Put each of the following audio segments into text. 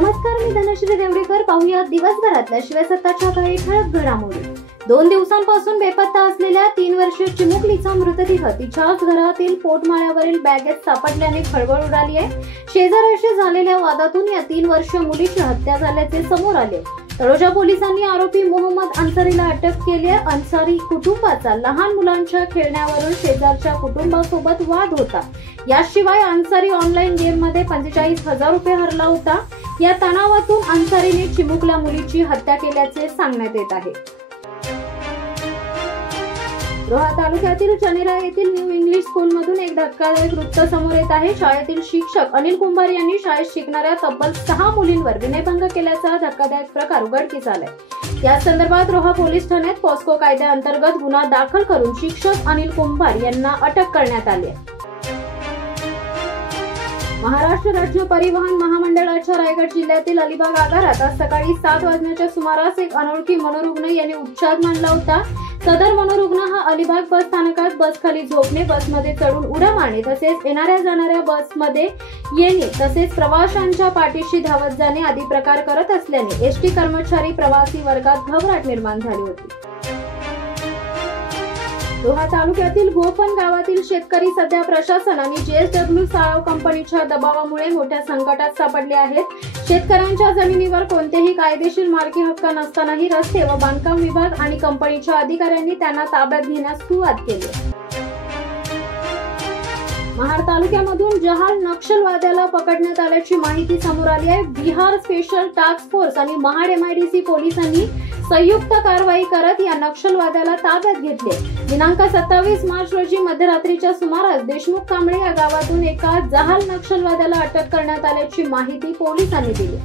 नमस्कार, मी धनश्री देवडेकर. पाहूया दिवसभरातल्या शिवसत्ताच्या काही ठळक घडामोडी. 2 दिवसांपासून बेपत्ता असलेल्या 3 वर्षीय चिमुकलीचा मृतदेह तिच्याच घरातील पोटमाळ्यावरील बॅगेत सापडल्याने खळबळ उडाली आहे. शेजाऱ्याशी झालेल्या वादातून या 3 वर्षीय मुलीची हत्या झाल्याचे समोर आले. तळोजा पोलिसांनी आरोपी मोहम्मद अन्सारीला अटक केली आहे. अन्सारी कुटुंबाचा लहान मुलांच्या खेळण्यावरून शेजारच्या कुटुंबासोबत वाद होता. याशिवाय अन्सारी ऑनलाईन गेम मध्ये 45,000 रुपये हरला होता. या तणावातून अन्सारीने चिमुकल्या मुलीची हत्या केल्याचे सांगण्यात येत आहे. रोहा तालुक्यातील चनेरा येथील न्यू इंग्लिश स्कूलमधून एक धक्कादायक वृत्त समोर येत आहे. शाळेतील शिक्षक अनिल कुंभार यांनी शाळेत शिकणाऱ्या तब्बल 6 मुलींवर विनयभंग केल्याचा धक्कादायक प्रकार उघडकीस आलाय. या संदर्भात रोहा पोलीस ठाण्यात पॉस्को कायद्याअंतर्गत गुन्हा दाखल करून शिक्षक अनिल कुंभार यांना अटक करण्यात आली आहे. महाराष्ट्र राज्य परिवहन महामंडळाच्या रायगड जिल्ह्यातील अलिबाग आगारात आज सकाळी 7 वाजण्याच्या सुमारास एक अनोळखी मनोरुग्ण यांनी उपचार मांडला होता. सदर मनोरुग्ण हा अलिबाग बस स्थानकात बसखाली झोपणे, बसमध्ये चढून उड्या मारणे तसेच येणाऱ्या जाणाऱ्या बसमध्ये येणे तसेच प्रवाशांच्या पाठीशी धावत जाणे आदी प्रकार करत असल्याने एसटी कर्मचारी प्रवासी वर्गात घबराट निर्माण झाली होती. रोहा तालुक्यातील गोपन गावातील शेतकरी सध्या प्रशासन आणि JSW साळव कंपनीच्या दबावामुळे मोठ्या संकटात सापडले आहेत. शेतकऱ्यांच्या जमिनीवर कोणतेही कायदेशीर मालकी हक्क नसतानाही रस्ते व बांधकाम विभाग आणि कंपनीच्या अधिकाऱ्यांनी त्यांना ताब्यात घेण्यास सुरुवात केली. महाड तालुक्यामधून जहाल नक्षलवाद्याला पकडण्यात आल्याची माहिती समोर आली आहे. बिहार स्पेशल टास्क फोर्स आणि महाड MIDC पोलिसांनी संयुक्त कारवाई करत या नक्षलवाद्याला ताब्यात घेतले. दिनांक 27 मार्च रोजी मध्यरात्रीच्या सुमारास देशमुख कांबळे या गावातून एका जहाल नक्षलवाद्याला अटक करण्यात आल्याची माहिती पोलिसांनी दिली.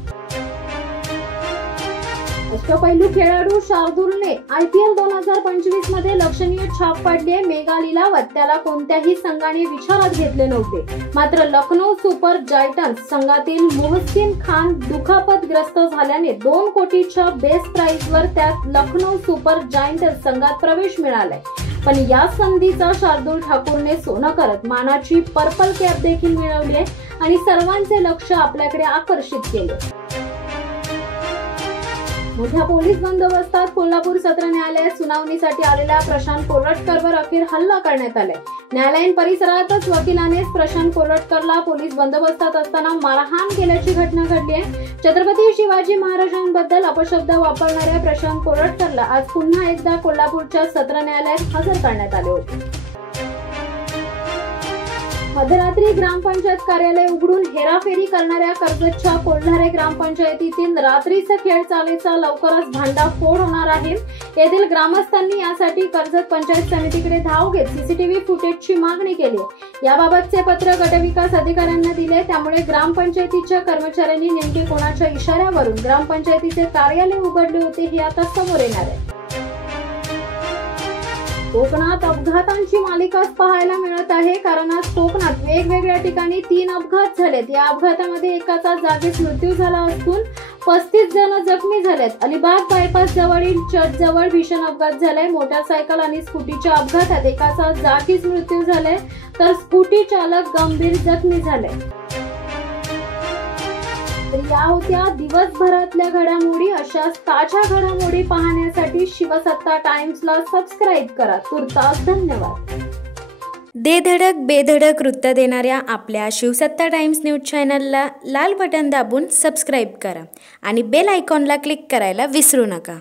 अष्टपैलू खेळाडू शार्दूलने IPL 2025 मध्ये लक्षणीय छाप पाडली आहे. मेगा लिलावत त्याला कोणत्याही संघाने विचारात घेतले नव्हते. मात्र लखनौ सुपर जायंट्स संघातील मोहसिन खान दुखापतग्रस्त झाल्याने 2 कोटीच्या बेस प्राइसवर त्यात लखनौ सुपर जायंट्स संघात प्रवेश मिळालाय. पण या संधीचा शार्दूल ठाकूरने सोनं करत मानाची पर्पल कॅप देखील मिळवली आहे आणि सर्वांचे लक्ष आपल्याकडे आकर्षित केले. मोठ्या पोलीस बंदोबस्तात कोल्हापूर सत्र न्यायालयात सुनावणीसाठी आलेल्या प्रशांत कोरटकरवर अखेर हल्ला करण्यात आलाय. न्यायालयीन परिसरातच वकिलानेच प्रशांत कोरटकरला पोलीस बंदोबस्तात असताना मारहाण केल्याची घटना घडली आहे. छत्रपती शिवाजी महाराजांबद्दल अपशब्द वापरणाऱ्या प्रशांत कोरटकरला आज पुन्हा एकदा कोल्हापूरच्या सत्र न्यायालयात हजर करण्यात आले होते. मध्यरात्री ग्रामपंचायत कार्यालय उघडून हेराफेरी करणाऱ्या कर्जतच्या कोल्हारे ग्रामपंचायतीतील रात्रीचा खेळ चालेचा लवकरच भांडाफोड होणार आहे. येथील ग्रामस्थांनी यासाठी कर्जत पंचायत समितीकडे धाव घेत CCTV फुटेजची मागणी केली. याबाबतचे पत्र गटविकास अधिकाऱ्यांना दिले. त्यामुळे ग्रामपंचायतीच्या कर्मचाऱ्यांनी नेमके कोणाच्या इशाऱ्यावरून ग्रामपंचायतीचे कार्यालय उघडले होते हे आता समोर येणार आहे. कोकणात अपघातांची मालिकाच पाहायला मिळत आहे. कारण आज कोकणात वेगवेगळ्या ठिकाणी 3 अपघात झालेत. या अपघातामध्ये एकाचा जागीच मृत्यू झाला असून 35 जण जखमी झालेत. अलिबाग बायपास जवळील चर्च जवळ भीषण अपघात झालाय. मोटारसायकल आणि स्कूटीच्या अपघातात एकाचा जागीच मृत्यू झालाय तर स्कूटी चालक गंभीर जखमी झाले. या होत्या दिवसभरातल्या घडामोडी. अशाच ताज्या घडामोडी पाहण्यासाठी शिवसत्ता टाइम्सला सबस्क्राईब करा. तुर्तास धन्यवाद. दे धडक बेधडक वृत्त देणाऱ्या आपल्या शिवसत्ता टाइम्स न्यूज चॅनलला लाल बटन दाबून सबस्क्राईब करा आणि बेल आयकॉनला क्लिक करायला विसरू नका.